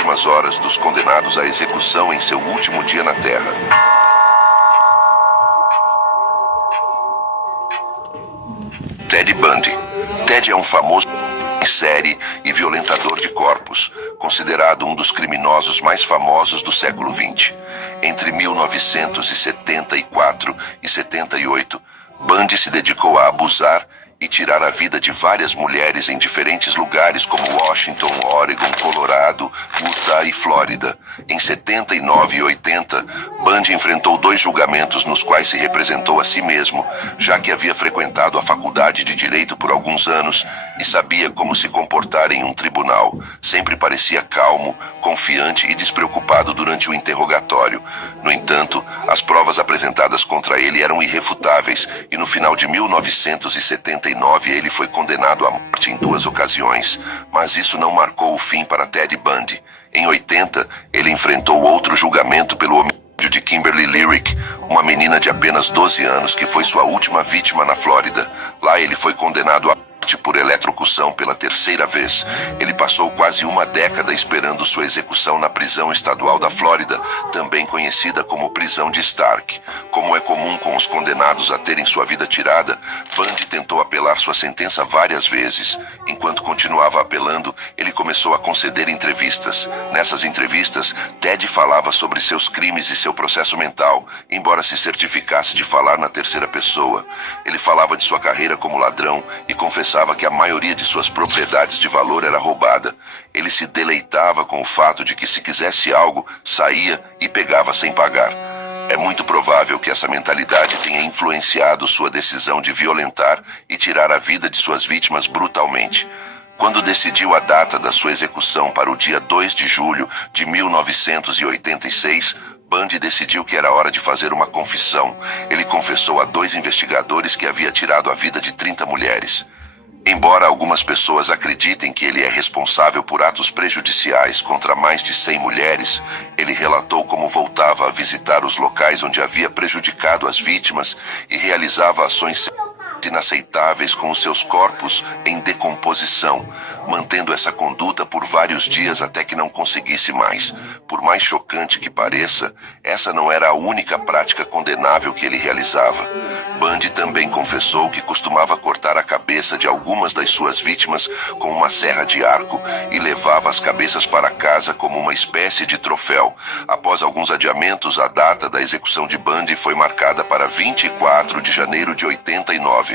últimas horas dos condenados à execução em seu último dia na Terra. Ted Bundy. Ted é um famoso em série e violentador de corpos, considerado um dos criminosos mais famosos do século XX. Entre 1974 e 78, Bundy se dedicou a abusar e tirar a vida de várias mulheres em diferentes lugares como Washington, Oregon, Colorado, Utah e Flórida. Em 79 e 80, Bundy enfrentou 2 julgamentos nos quais se representou a si mesmo, já que havia frequentado a faculdade de Direito por alguns anos e sabia como se comportar em um tribunal. Sempre parecia calmo, confiante e despreocupado durante o interrogatório. No entanto, as provas apresentadas contra ele eram irrefutáveis e no final de 1979 ele foi condenado à morte em 2 ocasiões, mas isso não marcou o fim para Ted Bundy. Em 80, ele enfrentou outro julgamento pelo homicídio de Kimberly Lyric, uma menina de apenas 12 anos que foi sua última vítima na Flórida. Lá ele foi condenado à morte por eletrocução pela 3ª vez. Ele passou quase uma década esperando sua execução na prisão estadual da Flórida, também conhecida como prisão de Stark. Como é comum com os condenados a terem sua vida tirada, Bundy tentou apelar sua sentença várias vezes. Enquanto continuava apelando, ele começou a conceder entrevistas. Nessas entrevistas, Ted falava sobre seus crimes e seu processo mental, embora se certificasse de falar na 3ª pessoa. Ele falava de sua carreira como ladrão e confessava que a maioria de suas propriedades de valor era roubada. Ele se deleitava com o fato de que se quisesse algo, saía e pegava sem pagar. É muito provável que essa mentalidade tenha influenciado sua decisão de violentar e tirar a vida de suas vítimas brutalmente. Quando decidiu a data da sua execução para o dia 2 de julho de 1986, Bundy decidiu que era hora de fazer uma confissão. Ele confessou a 2 investigadores que havia tirado a vida de 30 mulheres. Embora algumas pessoas acreditem que ele é responsável por atos prejudiciais contra mais de 100 mulheres, ele relatou como voltava a visitar os locais onde havia prejudicado as vítimas e realizava ações inaceitáveis com os seus corpos em decomposição, mantendo essa conduta por vários dias até que não conseguisse mais. Por mais chocante que pareça, essa não era a única prática condenável que ele realizava. Bundy também confessou que costumava cortar a cabeça de algumas das suas vítimas com uma serra de arco e levava as cabeças para casa como uma espécie de troféu. Após alguns adiamentos, a data da execução de Bundy foi marcada para 24 de janeiro de 89.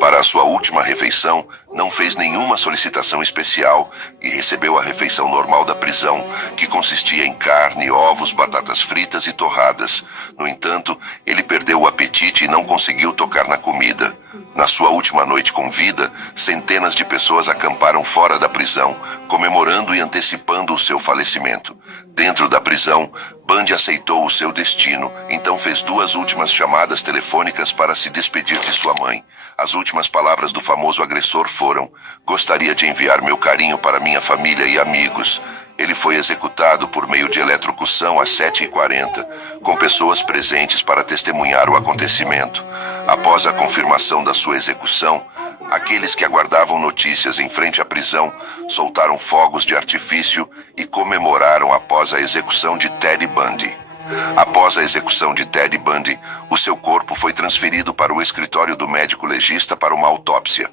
Para a sua última refeição, não fez nenhuma solicitação especial e recebeu a refeição normal da prisão, que consistia em carne, ovos, batatas fritas e torradas. No entanto, ele perdeu o apetite e não conseguiu tocar na comida. Na sua última noite com vida, centenas de pessoas acamparam fora da prisão, comemorando e antecipando o seu falecimento. Dentro da prisão, Bundy aceitou o seu destino, então fez 2 últimas chamadas telefônicas para se despedir de sua mãe. As últimas palavras do famoso agressor foram: "Gostaria de enviar meu carinho para minha família e amigos." Ele foi executado por meio de eletrocução às 7h40, com pessoas presentes para testemunhar o acontecimento. Após a confirmação da sua execução, aqueles que aguardavam notícias em frente à prisão soltaram fogos de artifício e comemoraram após a execução de Ted Bundy. Após a execução de Ted Bundy, o seu corpo foi transferido para o escritório do médico legista para uma autópsia.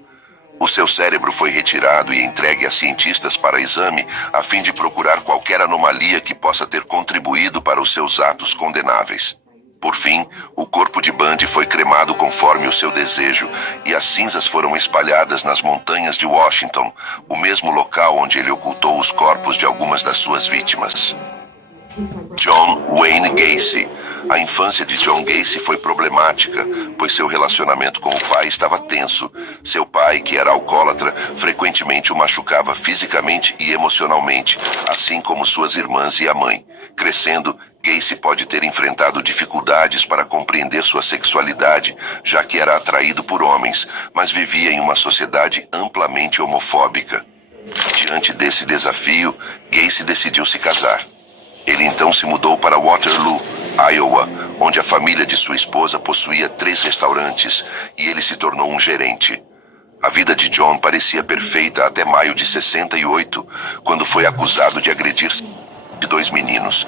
O seu cérebro foi retirado e entregue a cientistas para exame, a fim de procurar qualquer anomalia que possa ter contribuído para os seus atos condenáveis. Por fim, o corpo de Bundy foi cremado conforme o seu desejo, e as cinzas foram espalhadas nas montanhas de Washington, o mesmo local onde ele ocultou os corpos de algumas das suas vítimas. John Wayne Gacy. A infância de John Gacy foi problemática, pois seu relacionamento com o pai estava tenso. Seu pai, que era alcoólatra, frequentemente o machucava fisicamente e emocionalmente, assim como suas irmãs e a mãe. Crescendo, Gacy pode ter enfrentado dificuldades para compreender sua sexualidade, já que era atraído por homens, mas vivia em uma sociedade amplamente homofóbica. Diante desse desafio, Gacy decidiu se casar. Ele então se mudou para Waterloo, Iowa, onde a família de sua esposa possuía 3 restaurantes, e ele se tornou um gerente. A vida de John parecia perfeita até maio de 68, quando foi acusado de agredir de 2 meninos.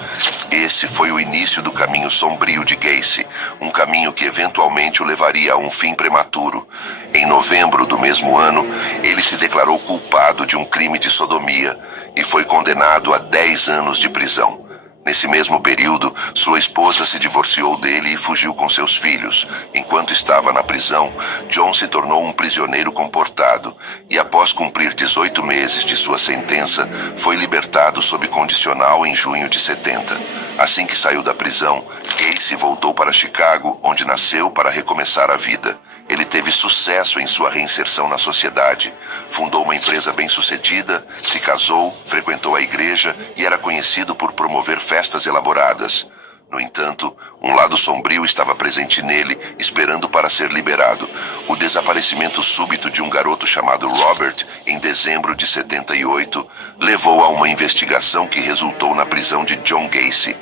Esse foi o início do caminho sombrio de Gacy, um caminho que eventualmente o levaria a um fim prematuro. Em novembro do mesmo ano, ele se declarou culpado de um crime de sodomia e foi condenado a 10 anos de prisão. Nesse mesmo período, sua esposa se divorciou dele e fugiu com seus filhos. Enquanto estava na prisão, John se tornou um prisioneiro comportado e, após cumprir 18 meses de sua sentença, foi libertado sob condicional em junho de 70. Assim que saiu da prisão, Gacy voltou para Chicago, onde nasceu, para recomeçar a vida. Ele teve sucesso em sua reinserção na sociedade. Fundou uma empresa bem-sucedida, se casou, frequentou a igreja e era conhecido por promover festas elaboradas. No entanto, um lado sombrio estava presente nele, esperando para ser liberado. O desaparecimento súbito de um garoto chamado Robert, em dezembro de 78, levou a uma investigação que resultou na prisão de John Gacy.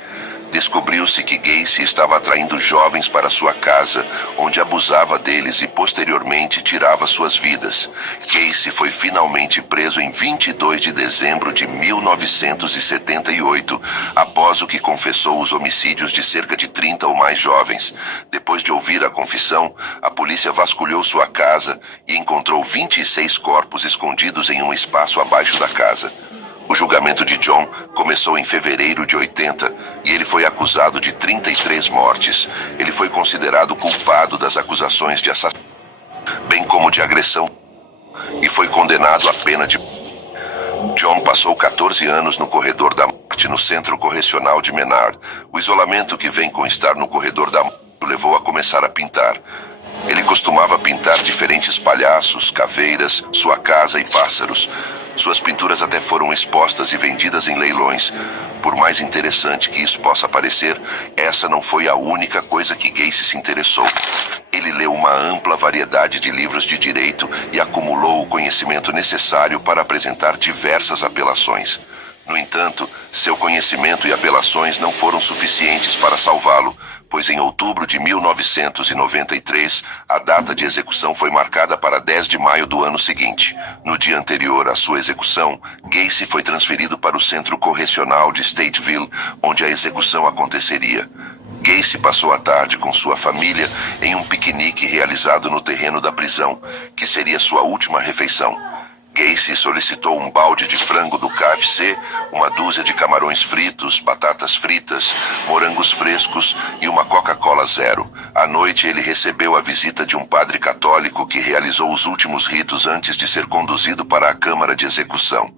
Descobriu-se que Gacy estava atraindo jovens para sua casa, onde abusava deles e posteriormente tirava suas vidas. Gacy foi finalmente preso em 22 de dezembro de 1978, após o que confessou os homicídios de cerca de 30 ou mais jovens. Depois de ouvir a confissão, a polícia vasculhou sua casa e encontrou 26 corpos escondidos em um espaço abaixo da casa. O julgamento de John começou em fevereiro de 80 e ele foi acusado de 33 mortes. Ele foi considerado culpado das acusações de assassinato, bem como de agressão, e foi condenado à pena de... John passou 14 anos no corredor da morte no Centro Correcional de Menard. O isolamento que vem com estar no corredor da morte o levou a começar a pintar. Ele costumava pintar diferentes palhaços, caveiras, sua casa e pássaros. Suas pinturas até foram expostas e vendidas em leilões. Por mais interessante que isso possa parecer, essa não foi a única coisa que Gacy se interessou. Ele leu uma ampla variedade de livros de direito e acumulou o conhecimento necessário para apresentar diversas apelações. No entanto, seu conhecimento e apelações não foram suficientes para salvá-lo, pois em outubro de 1993, a data de execução foi marcada para 10 de maio do ano seguinte. No dia anterior à sua execução, Gacy foi transferido para o Centro Correcional de Stateville, onde a execução aconteceria. Gacy passou a tarde com sua família em um piquenique realizado no terreno da prisão, que seria sua última refeição. Gacy solicitou um balde de frango do KFC, uma dúzia de camarões fritos, batatas fritas, morangos frescos e uma Coca-Cola Zero. À noite, ele recebeu a visita de um padre católico que realizou os últimos ritos antes de ser conduzido para a câmara de execução.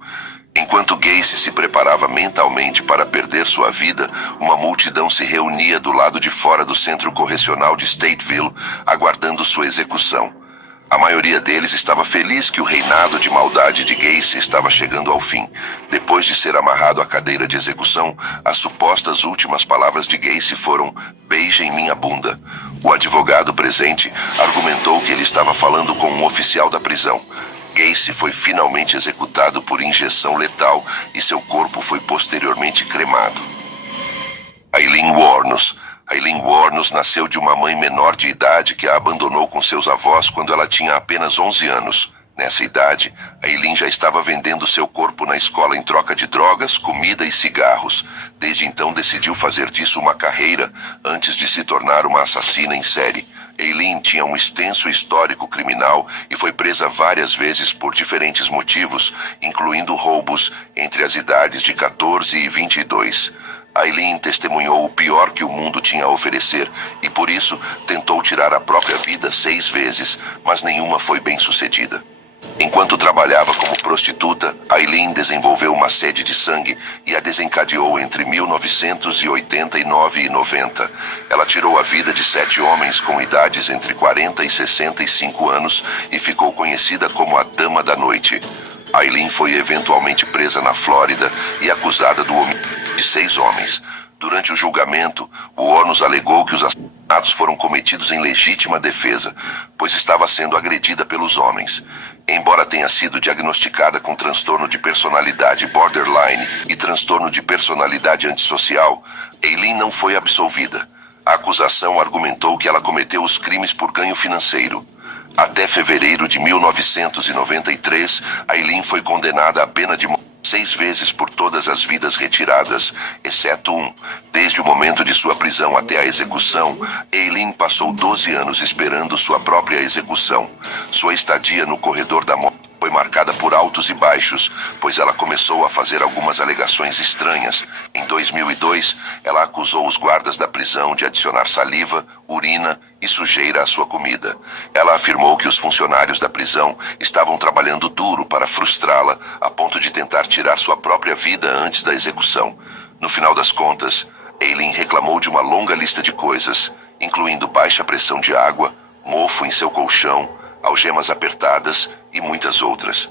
Enquanto Gacy se preparava mentalmente para perder sua vida, uma multidão se reunia do lado de fora do Centro Correcional de Stateville, aguardando sua execução. A maioria deles estava feliz que o reinado de maldade de Gacy estava chegando ao fim. Depois de ser amarrado à cadeira de execução, as supostas últimas palavras de Gacy foram: "Beijem minha bunda". O advogado presente argumentou que ele estava falando com um oficial da prisão. Gacy foi finalmente executado por injeção letal e seu corpo foi posteriormente cremado. Aileen Wuornos nasceu de uma mãe menor de idade que a abandonou com seus avós quando ela tinha apenas 11 anos. Nessa idade, Aileen já estava vendendo seu corpo na escola em troca de drogas, comida e cigarros. Desde então decidiu fazer disso uma carreira antes de se tornar uma assassina em série. Aileen tinha um extenso histórico criminal e foi presa várias vezes por diferentes motivos, incluindo roubos entre as idades de 14 e 22. Aileen testemunhou o pior que o mundo tinha a oferecer e, por isso, tentou tirar a própria vida 6 vezes, mas nenhuma foi bem-sucedida. Enquanto trabalhava como prostituta, Aileen desenvolveu uma sede de sangue e a desencadeou entre 1989 e 90. Ela tirou a vida de 7 homens com idades entre 40 e 65 anos e ficou conhecida como a Dama da Noite. Aileen foi eventualmente presa na Flórida e acusada do homicídio de 6 homens. Durante o julgamento, Wuornos alegou que os assassinatos foram cometidos em legítima defesa, pois estava sendo agredida pelos homens. Embora tenha sido diagnosticada com transtorno de personalidade borderline e transtorno de personalidade antissocial, Aileen não foi absolvida. A acusação argumentou que ela cometeu os crimes por ganho financeiro. Até fevereiro de 1993, Aileen foi condenada à pena de morte 6 vezes por todas as vidas retiradas, exceto um. Desde o momento de sua prisão até a execução, Aileen passou 12 anos esperando sua própria execução. Sua estadia no corredor da morte foi marcada por altos e baixos, pois ela começou a fazer algumas alegações estranhas. Em 2002, ela acusou os guardas da prisão de adicionar saliva, urina e sujeira à sua comida. Ela afirmou que os funcionários da prisão estavam trabalhando duro para frustrá-la, a ponto de tentar tirar sua própria vida antes da execução. No final das contas, Aileen reclamou de uma longa lista de coisas, incluindo baixa pressão de água, mofo em seu colchão, algemas apertadas e muitas outras.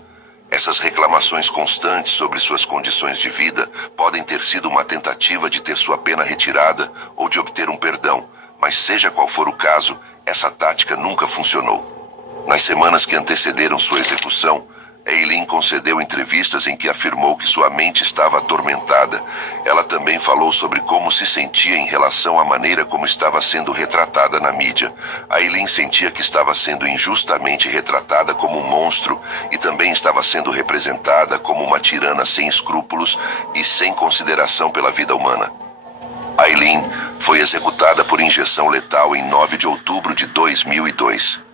Essas reclamações constantes sobre suas condições de vida podem ter sido uma tentativa de ter sua pena retirada ou de obter um perdão, mas seja qual for o caso, essa tática nunca funcionou. Nas semanas que antecederam sua execução, Aileen concedeu entrevistas em que afirmou que sua mente estava atormentada. Ela também falou sobre como se sentia em relação à maneira como estava sendo retratada na mídia. Aileen sentia que estava sendo injustamente retratada como um monstro e também estava sendo representada como uma tirana sem escrúpulos e sem consideração pela vida humana. Aileen foi executada por injeção letal em 9 de outubro de 2002.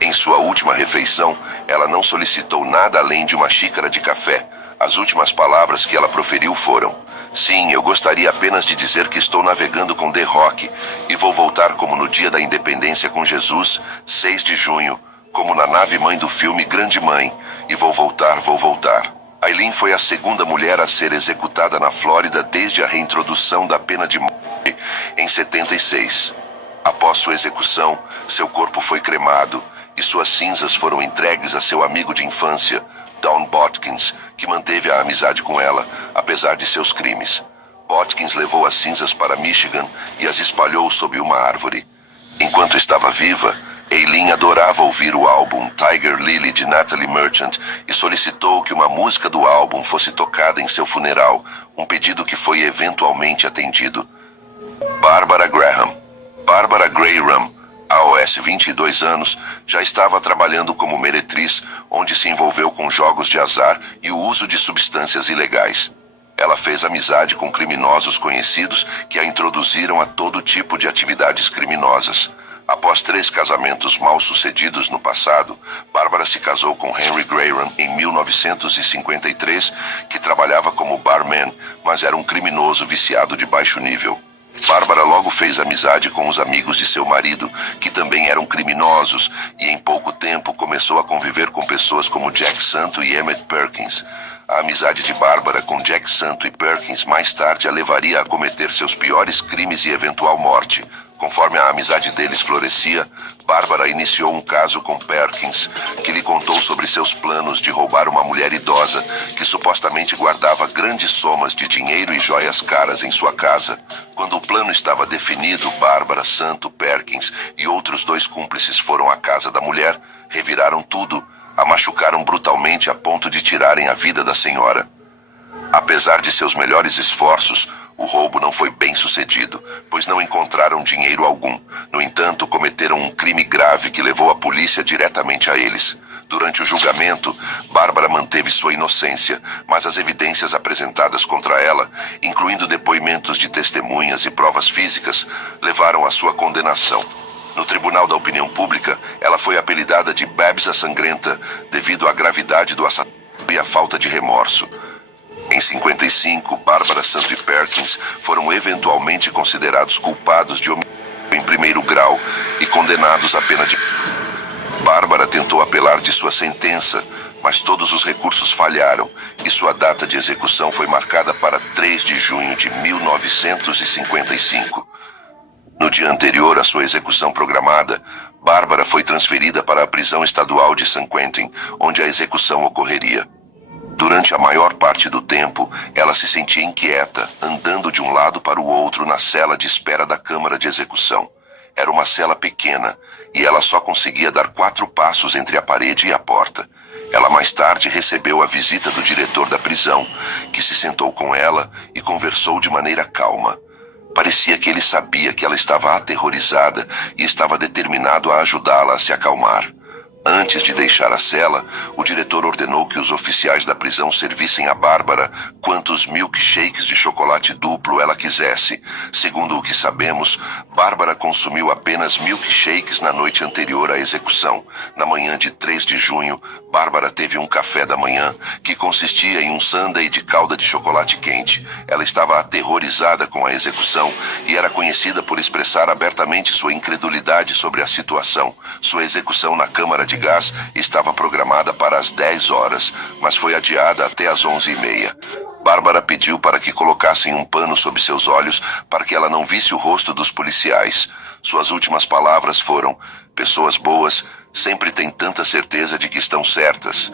Em sua última refeição, ela não solicitou nada além de uma xícara de café. As últimas palavras que ela proferiu foram: "Sim, eu gostaria apenas de dizer que estou navegando com The Rock e vou voltar como no dia da independência com Jesus, 6 de junho, como na nave-mãe do filme Grande Mãe, e vou voltar, vou voltar." Aileen foi a segunda mulher a ser executada na Flórida desde a reintrodução da pena de morte em 76. Após sua execução, seu corpo foi cremado e suas cinzas foram entregues a seu amigo de infância, Don Botkins, que manteve a amizade com ela, apesar de seus crimes. Botkins levou as cinzas para Michigan e as espalhou sob uma árvore. Enquanto estava viva, Aileen adorava ouvir o álbum Tiger Lily de Natalie Merchant e solicitou que uma música do álbum fosse tocada em seu funeral, um pedido que foi eventualmente atendido. Barbara Graham. Barbara Graham, aos 22 anos, já estava trabalhando como meretriz, onde se envolveu com jogos de azar e o uso de substâncias ilegais. Ela fez amizade com criminosos conhecidos que a introduziram a todo tipo de atividades criminosas. Após 3 casamentos mal-sucedidos no passado, Barbara se casou com Henry Graham em 1953, que trabalhava como barman, mas era um criminoso viciado de baixo nível. Bárbara logo fez amizade com os amigos de seu marido, que também eram criminosos, e em pouco tempo começou a conviver com pessoas como Jack Santo e Emmett Perkins. A amizade de Bárbara com Jack Santo e Perkins mais tarde a levaria a cometer seus piores crimes e eventual morte. Conforme a amizade deles florescia, Bárbara iniciou um caso com Perkins, que lhe contou sobre seus planos de roubar uma mulher idosa que supostamente guardava grandes somas de dinheiro e joias caras em sua casa. Quando o plano estava definido, Bárbara, Santo, Perkins e outros 2 cúmplices foram à casa da mulher, reviraram tudo, a machucaram brutalmente a ponto de tirarem a vida da senhora. Apesar de seus melhores esforços, o roubo não foi bem sucedido, pois não encontraram dinheiro algum. No entanto, cometeram um crime grave que levou a polícia diretamente a eles. Durante o julgamento, Bárbara manteve sua inocência, mas as evidências apresentadas contra ela, incluindo depoimentos de testemunhas e provas físicas, levaram à sua condenação. No Tribunal da Opinião Pública, ela foi apelidada de Babs a Sangrenta, devido à gravidade do assassinato e à falta de remorso. Em 55, Bárbara, Santo e Perkins foram eventualmente considerados culpados de homicídio em primeiro grau e condenados à pena de... Bárbara tentou apelar de sua sentença, mas todos os recursos falharam e sua data de execução foi marcada para 3 de junho de 1955. No dia anterior à sua execução programada, Bárbara foi transferida para a prisão estadual de San Quentin, onde a execução ocorreria. Durante a maior parte do tempo, ela se sentia inquieta, andando de um lado para o outro na cela de espera da câmara de execução. Era uma cela pequena, e ela só conseguia dar 4 passos entre a parede e a porta. Ela mais tarde recebeu a visita do diretor da prisão, que se sentou com ela e conversou de maneira calma. Parecia que ele sabia que ela estava aterrorizada e estava determinado a ajudá-la a se acalmar. Antes de deixar a cela, o diretor ordenou que os oficiais da prisão servissem a Bárbara quantos milkshakes de chocolate duplo ela quisesse. Segundo o que sabemos, Bárbara consumiu apenas milkshakes na noite anterior à execução. Na manhã de 3 de junho, Bárbara teve um café da manhã, que consistia em um sundae de calda de chocolate quente. Ela estava aterrorizada com a execução e era conhecida por expressar abertamente sua incredulidade sobre a situação. Sua execução na câmara de gás estava programada para as 10 horas, mas foi adiada até as 11h30. Bárbara pediu para que colocassem um pano sob seus olhos para que ela não visse o rosto dos policiais. Suas últimas palavras foram: pessoas boas sempre têm tanta certeza de que estão certas.